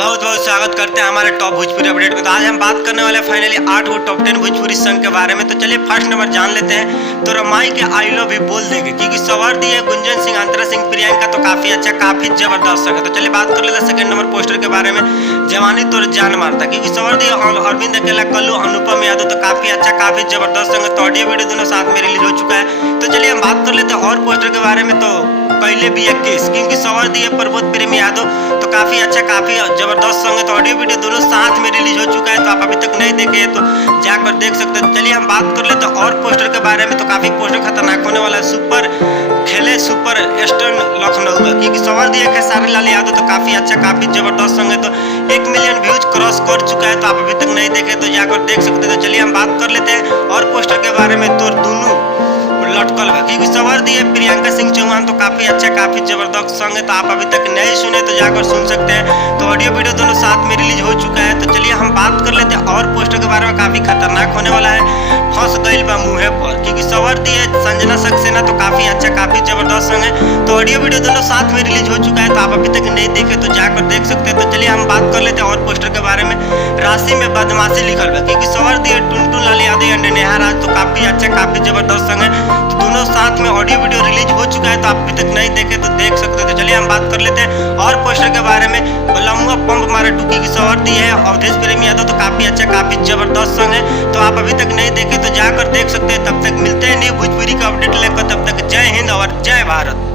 बहुत बहुत स्वागत करते हैं हमारे टॉप भोजपुरी अपडेट में। तो आज हम बात करने वाले हैं फाइनली 8 वो टॉप 10 भोजपुरी सॉन्ग के बारे में। तो चलिए फर्स्ट नंबर जान लेते हैं। तो रमाई के आई लव यू बोल देंगे, क्योंकि सवार दिए गुंजन सिंह, अंतरा सिंह, प्रियंका, तो काफी अच्छा, काफी जबरदस्त सॉन्ग है। तो चलिए बात कर लेते हैं सेकंड नंबर पोस्टर के बारे में। जवानी तो जान मारता, क्योंकि सवार दिए अरविंद अकेला, कल्लू, अनुपम यादव, तो काफी अच्छा, काफी जबरदस्त सॉन्ग है। तो ऑडियो वीडियो दोनों साथ में रिलीज हो चुका है। तो चलिए हम बात कर लेते हैं और पोस्टर के बारे में। तो पहले भी एक केस, क्योंकि सवार दिए प्रबोध प्रेमी यादव, तो काफी अच्छा, काफी जबरदस्त सॉन्ग है। तो ऑडियो वीडियो दोनों साथ में रिलीज हो चुका है। तो आप अभी तक नहीं देखे हैं तो जाकर देख सकते हैं। चलिए हम बात कर लेते हैं और पोस्टर के बारे में। तो काफी पोस्टर खतरनाक होने वाला है। सुपर खेले सुपर स्टार लखनऊ का, क्योंकि सवार दिया खेसारी लाल यादव, तो काफी अच्छा, काफी जबरदस्त सॉन्ग है। तो 1 मिलियन व्यूज क्रॉस कर चुका है। तो आप अभी तक नहीं देखे तो जाकर देख सकते हैं। तो चलिए हम बात कर लेते हैं और पोस्टर के बारे में। तो दोनों लटकल है, क्योंकि सवार दिए प्रियंका सिंह चौहान, तो काफी अच्छा, काफी जबरदस्त सॉन्ग है। तो आप अभी तक नहीं सुने तो जाकर सुन सकते हैं। तो ऑडियो वीडियो दोनों साथ में रिलीज हो चुका है। तो चलिए हम बात कर लेते हैं और पोस्टर के बारे में। काफी खतरनाक होने वाला है। फंस गईल बा मुँहे पर, क्योंकि सवार दिए संजना सक्सेना, तो काफी अच्छा, काफी जबरदस्त सॉन्ग है। तो ऑडियो वीडियो दोनों साथ में रिलीज हो चुका है। तो आप अभी तक नहीं देखे तो जाकर देख सकते हैं। तो चलिए हम बात कर लेते हैं और पोस्टर के बारे में। राशि में बदमाशी लिखल है, क्योंकि सवार दिए टुनटुन लाल यादव एंड नेहा राज, तो काफी अच्छा, काफी जबरदस्त सॉन्ग है। तो दोनों साथ में ऑडियो वीडियो रिलीज हो चुका है। तो आप अभी तक नहीं देखे तो देख सकते हैं। तो चलिए हम बात कर लेते हैं और पोस्टर के बारे में। बलमुआ पंप मारा टुकी की सवार दी है अवधेश प्रेमी यादव, तो काफी अच्छा, काफी जबरदस्त सॉन्ग है। तो आप अभी तक नहीं देखे तो जाकर देख सकते हैं। तब तक मिलते हैं न्यू भोजपुरी का अपडेट लेकर। तब तक जय हिंद और जय भारत।